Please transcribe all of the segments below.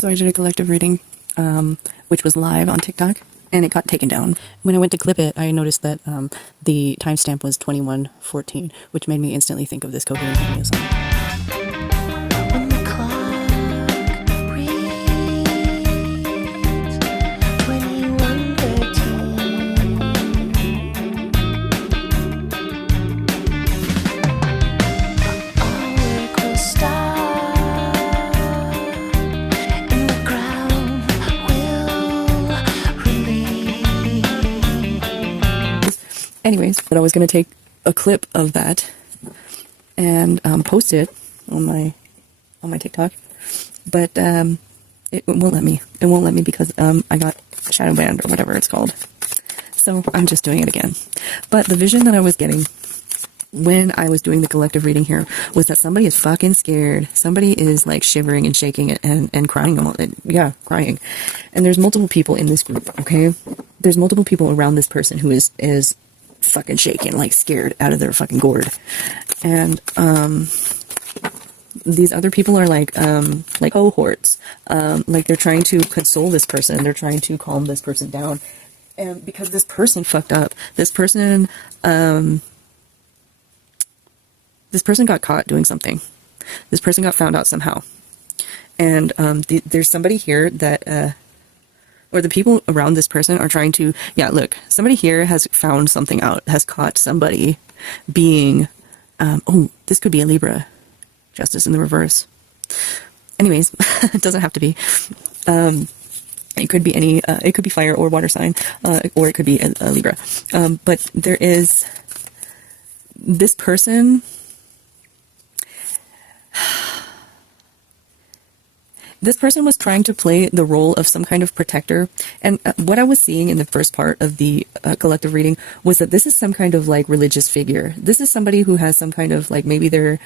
So I did a collective reading, which was live on TikTok, and it got taken down. When I went to clip it, I noticed that the timestamp was 21:14, which made me instantly think of this Coheed and Cambria song. When the clock reads 21:13, all work will stop and the ground will release. Anyways, but I was going to take a clip of that and post it on my TikTok, but it won't let me. It won't let me because I got shadow banned or whatever it's called. So I'm just doing it again. But the vision that I was getting when I was doing the collective reading here was that somebody is fucking scared. Somebody is like shivering and shaking and crying. Yeah, crying. And there's multiple people in this group, okay? There's multiple people around this person who is fucking shaking, like scared out of their fucking gourd. And these other people are like cohorts. Like they're trying to console this person. They're trying to calm this person down. And because this person fucked up, this person got caught doing something. This person got found out somehow. And there's somebody here that, or the people around this person are trying to, yeah, look, somebody here has found something out, has caught somebody being, oh, this could be a Libra. Justice in the reverse. Anyways, it doesn't have to be. It could be any, it could be fire or water sign, or it could be a Libra. But there is this person. This person was trying to play the role of some kind of protector. And what I was seeing in the first part of the collective reading was that this is some kind of like religious figure. This is somebody who has some kind of like, maybe they're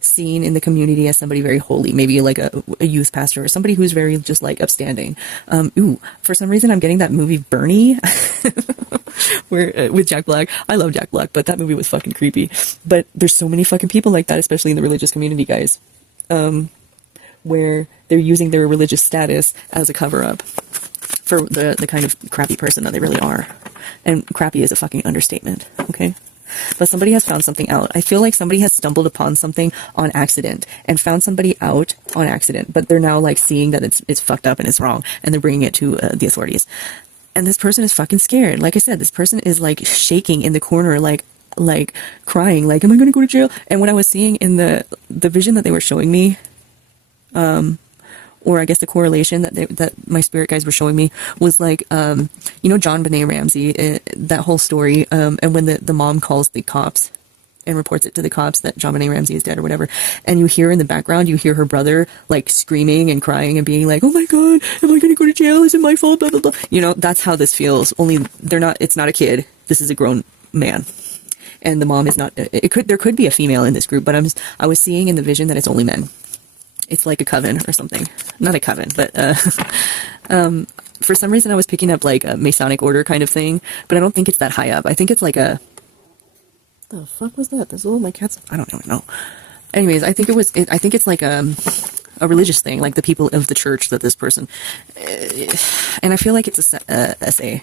seen in the community as somebody very holy, maybe like a youth pastor or somebody who's very just like upstanding. For some reason I'm getting that movie Bernie where with Jack Black. I love Jack Black, but that movie was fucking creepy. But there's so many fucking people like that, especially in the religious community, guys. Where they're using their religious status as a cover-up for the kind of crappy person that they really are. And crappy is a fucking understatement, okay? But somebody has found something out. I feel like somebody has stumbled upon something on accident and found somebody out on accident, but they're now like seeing that it's fucked up and it's wrong, and they're bringing it to the authorities. And this person is fucking scared. Like I said, this person is like shaking in the corner, like crying, like, am I going to go to jail? And what I was seeing in the vision that they were showing me, or I guess the correlation that my spirit guides were showing me was like, John Benet Ramsey, that whole story, and when the mom calls the cops and reports it to the cops that John Benet Ramsey is dead or whatever, and you hear in the background, you hear her brother like screaming and crying and being like, oh my god, am I going to go to jail? Is it my fault? Blah, blah, blah. That's how this feels. Only it's not a kid. This is a grown man. And the mom is not, there could be a female in this group, but I was seeing in the vision that it's only men. It's like a coven or something. Not a coven, but for some reason I was picking up like a Masonic order kind of thing, but I don't think it's that high up. I think it's like the fuck was that? That's all my cats. I don't really know. Anyways, I think it's like a religious thing, like the people of the church that this person, and I feel like it's a SA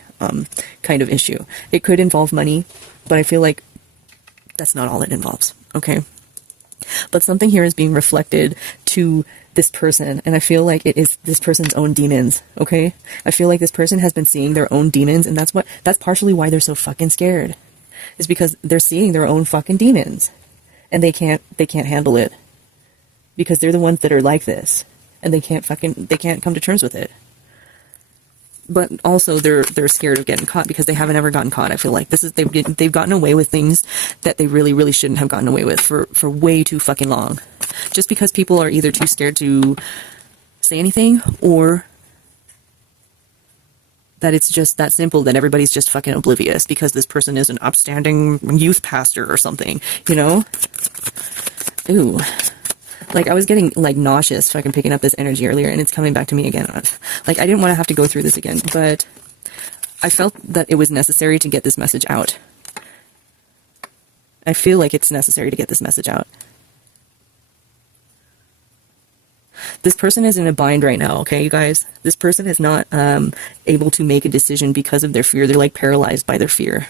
kind of issue. It could involve money, but I feel like that's not all it involves. Okay. But something here is being reflected to this person, and I feel like it is this person's own demons, okay? I feel like this person has been seeing their own demons, and that's partially why they're so fucking scared. Is because they're seeing their own fucking demons, and they can't handle it. Because they're the ones that are like this, and they can't come to terms with it. But also they're scared of getting caught because they haven't ever gotten caught. I feel like they've gotten away with things that they really, really shouldn't have gotten away with for way too fucking long. Just because people are either too scared to say anything, or that it's just that simple that everybody's just fucking oblivious because this person is an upstanding youth pastor or something, Ooh. Like, I was getting, like, nauseous fucking picking up this energy earlier, and it's coming back to me again. Like, I didn't want to have to go through this again, but I felt that it was necessary to get this message out. I feel like it's necessary to get this message out. This person is in a bind right now, okay, you guys? This person is not able to make a decision because of their fear. They're like paralyzed by their fear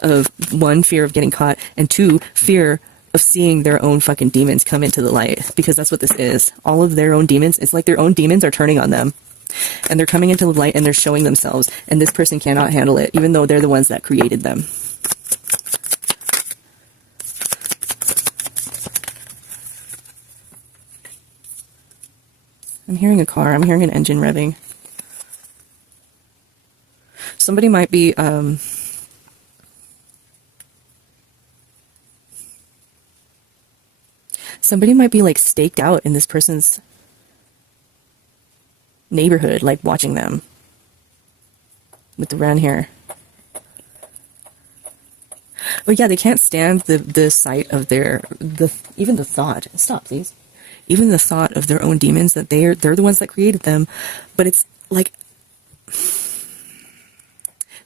of, one, fear of getting caught, and two, fear of seeing their own fucking demons come into the light, because that's what this is. All of their own demons, it's like their own demons are turning on them. And they're coming into the light and they're showing themselves, and this person cannot handle it, even though they're the ones that created them. I'm hearing a car. I'm hearing an engine revving. Somebody might be, somebody might be like staked out in this person's neighborhood, like watching them with the brown hair. Oh yeah, they can't stand the sight of even the thought. Stop, please. Even the thought of their own demons, that they're the ones that created them, but it's like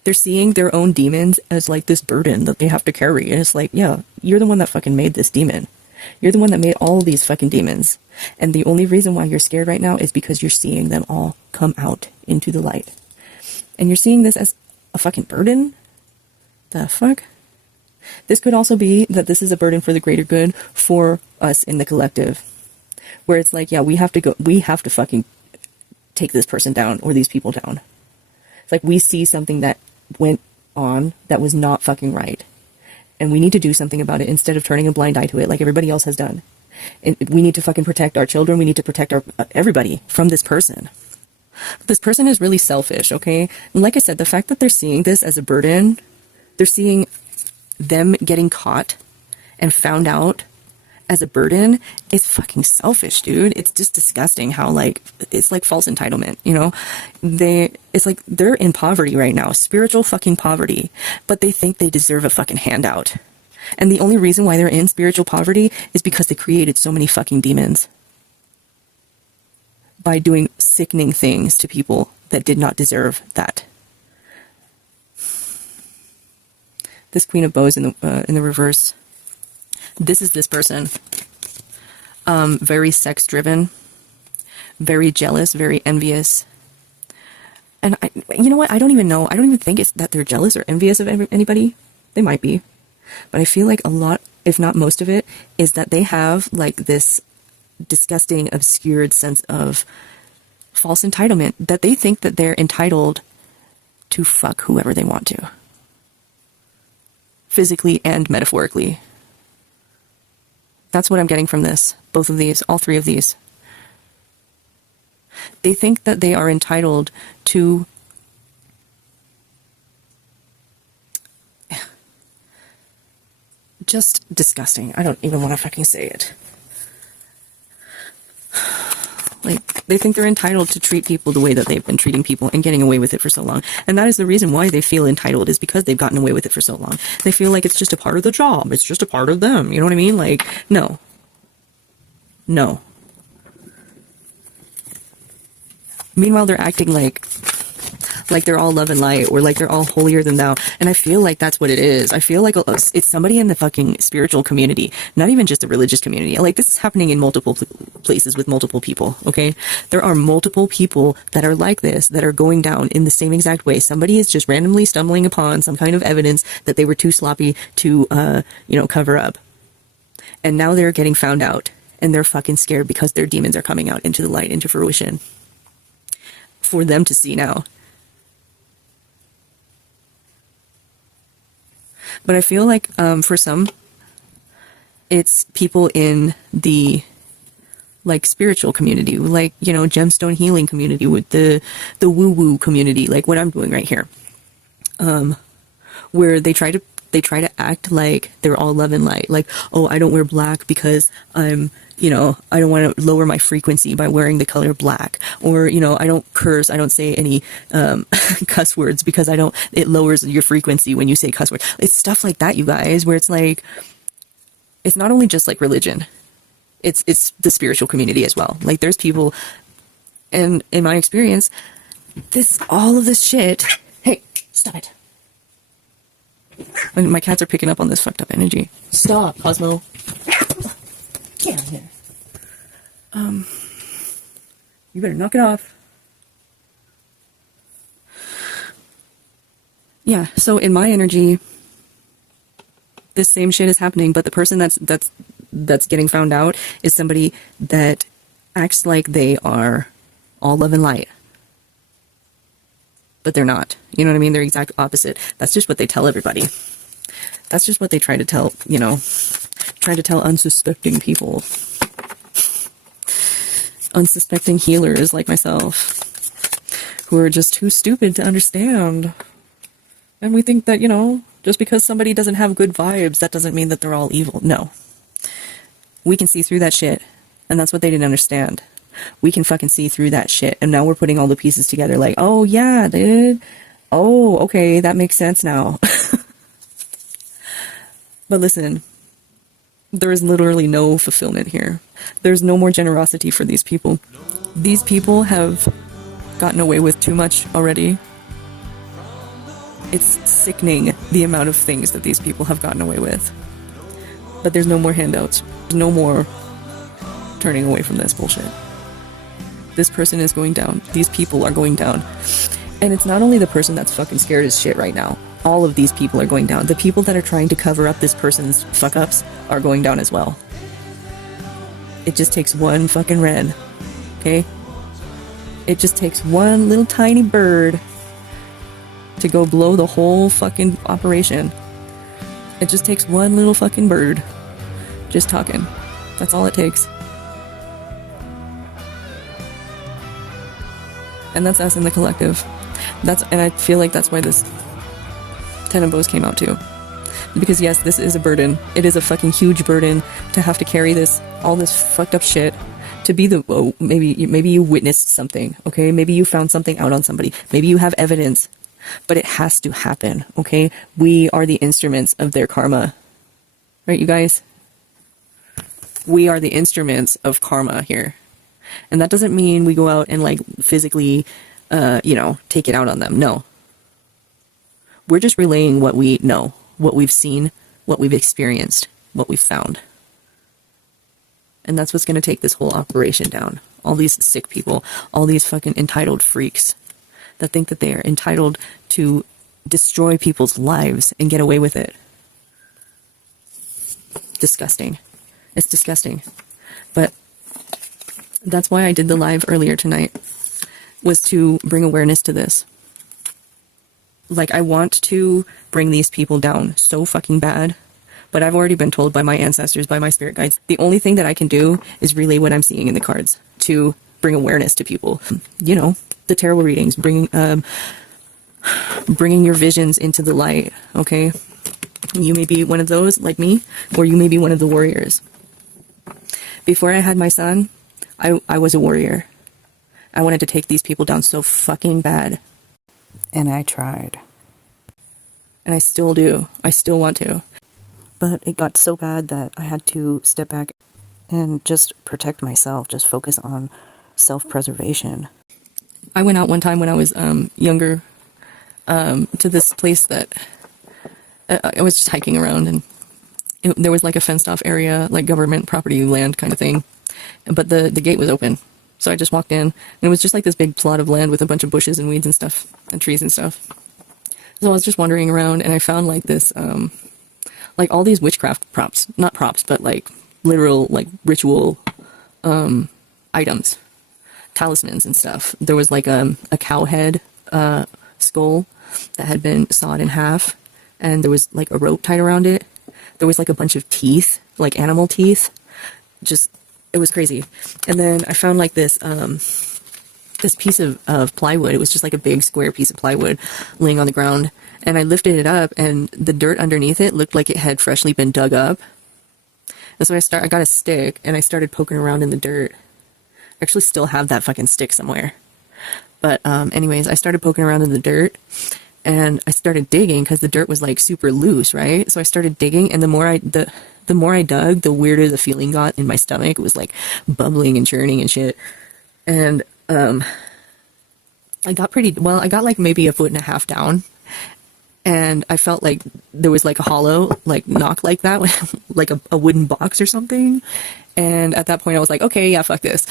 they're seeing their own demons as like this burden that they have to carry. And it's like, yeah, you're the one that fucking made this demon. You're the one that made all these fucking demons. And the only reason why you're scared right now is because you're seeing them all come out into the light. And you're seeing this as a fucking burden? The fuck? This could also be that this is a burden for the greater good for us in the collective. Where it's like, yeah, we have to fucking take this person down or these people down. It's like we see something that went on that was not fucking right. And we need to do something about it instead of turning a blind eye to it like everybody else has done. And we need to fucking protect our children. We need to protect our everybody from this person. This person is really selfish, okay? And like I said, the fact that they're seeing this as a burden, they're seeing them getting caught and found out as a burden, is fucking selfish, dude. It's just disgusting how, like, it's like false entitlement, you know? It's like they're in poverty right now, spiritual fucking poverty, but they think they deserve a fucking handout. And the only reason why they're in spiritual poverty is because they created so many fucking demons by doing sickening things to people that did not deserve that. This Queen of Bows in the reverse. This is this person. Very sex driven, very jealous, very envious. And you know what? I don't even know. I don't even think it's that they're jealous or envious of anybody. They might be. But I feel like a lot, if not most of it, is that they have like this disgusting, obscured sense of false entitlement, that they think that they're entitled to fuck whoever they want to. Physically and metaphorically. That's what I'm getting from this. Both of these, all three of these. They think that they are entitled to just disgusting. I don't even want to fucking say it. Like, they think they're entitled to treat people the way that they've been treating people and getting away with it for so long. And that is the reason why they feel entitled, is because they've gotten away with it for so long. They feel like it's just a part of the job. It's just a part of them. You know what I mean? Like, no. No. Meanwhile, they're acting like they're all love and light, or like they're all holier than thou. And I feel like that's what it is. I feel like it's somebody in the fucking spiritual community, not even just the religious community. Like, this is happening in multiple places with multiple people, okay? There are multiple people that are like this, that are going down in the same exact way. Somebody is just randomly stumbling upon some kind of evidence that they were too sloppy to, cover up. And now they're getting found out, and they're fucking scared because their demons are coming out into the light, into fruition. For them to see now. But I feel like for some, it's people in the like spiritual community, like, you know, gemstone healing community, with the woo-woo community, like what I'm doing right here, where they try to act like they're all love and light. Like, oh, I don't wear black because I don't want to lower my frequency by wearing the color black. Or, I don't curse. I don't say any cuss words because it lowers your frequency when you say cuss words. It's stuff like that, you guys, where it's like, it's not only just like religion. It's the spiritual community as well. Like, there's people, and in my experience, all of this shit. Hey, stop it. And my cats are picking up on this fucked up energy. Stop, Cosmo. Get out of here. You better knock it off. Yeah, so in my energy, this same shit is happening, but the person that's getting found out is somebody that acts like they are all love and light. But they're not. You know what I mean? They're exact opposite. That's just what they tell everybody. That's just what they try to tell, try to tell unsuspecting people. Unsuspecting healers like myself, who are just too stupid to understand. And we think that, just because somebody doesn't have good vibes, that doesn't mean that they're all evil. No. We can see through that shit. And that's what they didn't understand. We can fucking see through that shit. And now we're putting all the pieces together like, oh yeah, dude. Oh, okay, that makes sense now. But listen, there is literally no fulfillment here. There's no more generosity for these people. These people have gotten away with too much already. It's sickening the amount of things that these people have gotten away with. But there's no more handouts. No more turning away from this bullshit. This person is going down. These people are going down. And it's not only the person that's fucking scared as shit right now. All of these people are going down. The people that are trying to cover up this person's fuck-ups are going down as well. It just takes one fucking wren. Okay? It just takes one little tiny bird to go blow the whole fucking operation. It just takes one little fucking bird just talking. That's all it takes. And that's us in the collective. And I feel like that's why this Ten of Bows came out too. Because yes, this is a burden. It is a fucking huge burden to have to carry all this fucked up shit. To be maybe you witnessed something, okay? Maybe you found something out on somebody. Maybe you have evidence. But it has to happen, okay? We are the instruments of their karma. Right, you guys? We are the instruments of karma here. And that doesn't mean we go out and physically, take it out on them. No. We're just relaying what we know, what we've seen, what we've experienced, what we've found. And that's what's going to take this whole operation down. All these sick people, all these fucking entitled freaks that think that they are entitled to destroy people's lives and get away with it. Disgusting. It's disgusting. But that's why I did the live earlier tonight, was to bring awareness to this. I want to bring these people down so fucking bad, but I've already been told by my ancestors, by my spirit guides, the only thing that I can do is relay what I'm seeing in the cards to bring awareness to people. The tarot readings, bringing your visions into the light, okay? You may be one of those, like me, or you may be one of the warriors. Before I had my son, I was a warrior. I wanted to take these people down so fucking bad. And I tried. And I still do. I still want to. But it got so bad that I had to step back and just protect myself, just focus on self-preservation. I went out one time when I was younger to this place that I was just hiking around, and there was a fenced off area, government property land kind of thing. But the gate was open. So I just walked in, and it was just this big plot of land with a bunch of bushes and weeds and stuff, and trees and stuff. So I was just wandering around, and I found this, all these witchcraft props. Not props, but literal, ritual items. Talismans and stuff. There was a cow head skull that had been sawed in half, and there was a rope tied around it. There was a bunch of teeth, animal teeth. It was crazy. And then I found this this piece of plywood. It was just a big square piece of plywood laying on the ground, and I lifted it up, and the dirt underneath it looked like it had freshly been dug up. And so I got a stick, and I started poking around in the dirt. I actually still have that fucking stick somewhere. But anyways, I started poking around in the dirt, and I started digging because the dirt was super loose, right? So I started digging, and the more I dug, the weirder the feeling got in my stomach. It was bubbling and churning and shit. And I got I got maybe 1.5 feet down, and I felt there was a hollow knock like that, a wooden box or something. And at that point I was okay, yeah, fuck this.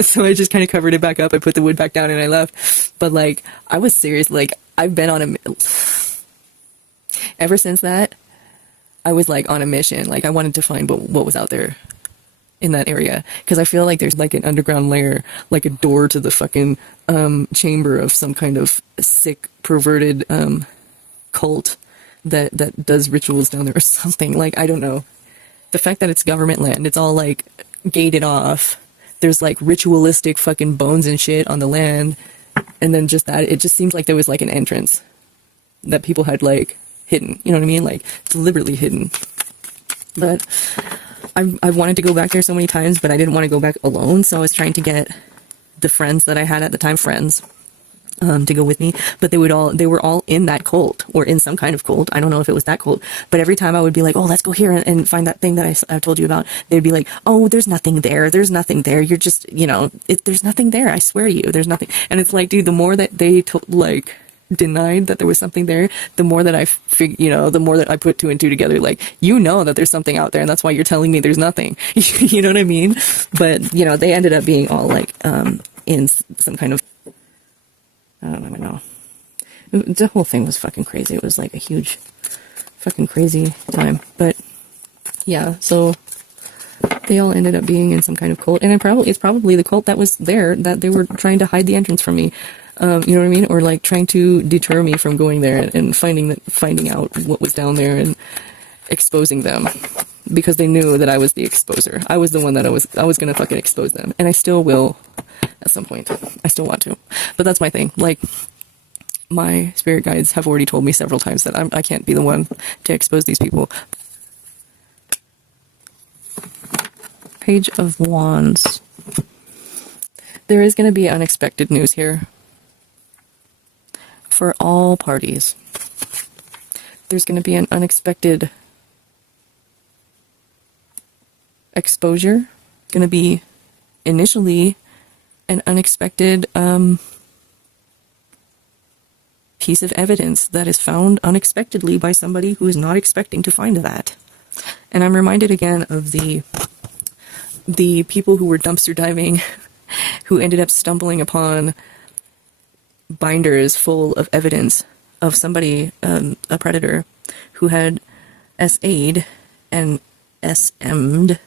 So I just kind of covered it back up. I put the wood back down and I left. But like, I was serious. Like, I've been on ever since that, I was like on a mission. Like, I wanted to find what was out there in that area. Cause I feel like there's like an underground layer, like a door to the fucking, chamber of some kind of sick, perverted, cult that does rituals down there or something. Like, I don't know. The fact that it's government land, it's all like gated off. There's like ritualistic fucking bones and shit on the land. And then just that, it just seems like there was like an entrance that people had like hidden. You know what I mean? Like deliberately hidden. But I've wanted to go back there so many times, but I didn't want to go back alone. So I was trying to get the friends that I had at the time, to go with me, but they were all in that cult or in some kind of cult. I don't know if it was that cult, but every time I would be like, oh, let's go here and find that thing that I told you about. They'd be like, oh, there's nothing there. There's nothing there. You're just, there's nothing there. I swear to you, there's nothing. And it's like, dude, the more that they denied that there was something there, the more that the more that I put two and two together, like, that there's something out there and that's why you're telling me there's nothing. You know what I mean? But, they ended up being all like, in some kind of, I don't even know. The whole thing was fucking crazy. It was like a huge fucking crazy time. But yeah, so they all ended up being in some kind of cult. And it's probably the cult that was there that they were trying to hide the entrance from me. You know what I mean? Or like trying to deter me from going there and finding out what was down there and exposing them. Because they knew that I was the exposer. I was the one that I was gonna fucking expose them. And I still will at some point. I still want to. But that's my thing. Like, my spirit guides have already told me several times that I can't be the one to expose these people. Page of Wands. There is going to be unexpected news here. For all parties. There's going to be an unexpected exposure. Going to be initially an unexpected piece of evidence that is found unexpectedly by somebody who is not expecting to find that. And I'm reminded again of the people who were dumpster diving, who ended up stumbling upon binders full of evidence of somebody, a predator, who had SA'd and SM'd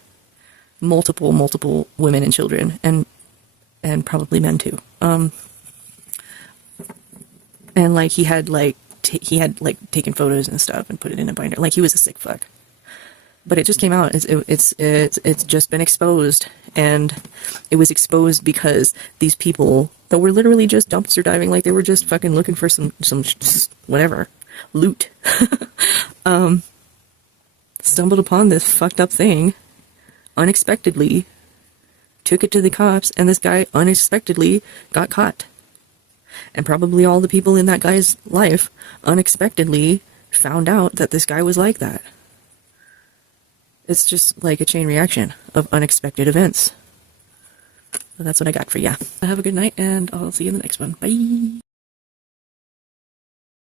multiple women and children, and probably men too. And like he had taken photos and stuff and put it in a binder. Like, he was a sick fuck. But it just came out. It's just been exposed, and it was exposed because these people that were literally just dumpster diving, like they were just fucking looking for some whatever loot, stumbled upon this fucked up thing unexpectedly, took it to the cops, and this guy unexpectedly got caught. And probably all the people in that guy's life unexpectedly found out that this guy was like that. It's just like a chain reaction of unexpected events. So that's what I got for ya. Have a good night, and I'll see you in the next one. Bye.